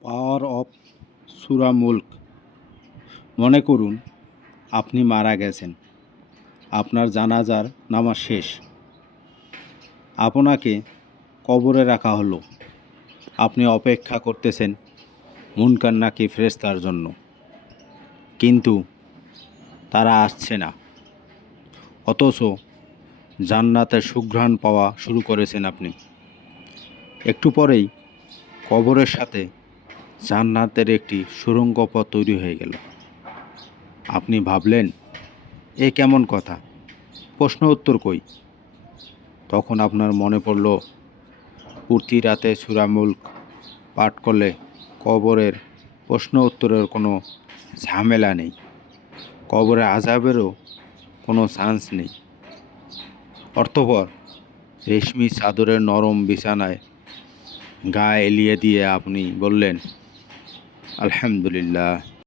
Power of সূরা মুল্ক। মনে করুন, আপনি মারা গেছেন। আপনার জানাজার নামাজ শেষ। আপনাকে কবরে রাখা হলো। আপনি অপেক্ষা করতেছেন মুনকার নাকি ফেরেস্তার জন্য। কিন্তু তারা আসছে না। অথচ জান্নাতের সুঘ্রাণ পাওয়া শুরু করেছেন আপনি। একটু পরেই কবরের সাথে জান্নাতের একটি সুড়ঙ্গ পথ তৈরি হয়ে গেল। আপনি ভাবলেন, এ কেমন কথা? প্রশ্ন উত্তর কই? তখন আপনার মনে পড়ল, প্রতি রাতে সুরামুল্ক পাঠ করলে কবরের প্রশ্ন উত্তরের কোনো ঝামেলা নেই। কবরে আজাবেরও কোনো চান্স নেই। অর্থপর রেশমি চাদরের নরম বিছানায় গা এলিয়ে দিয়ে আপনি বললেন الحمد لله.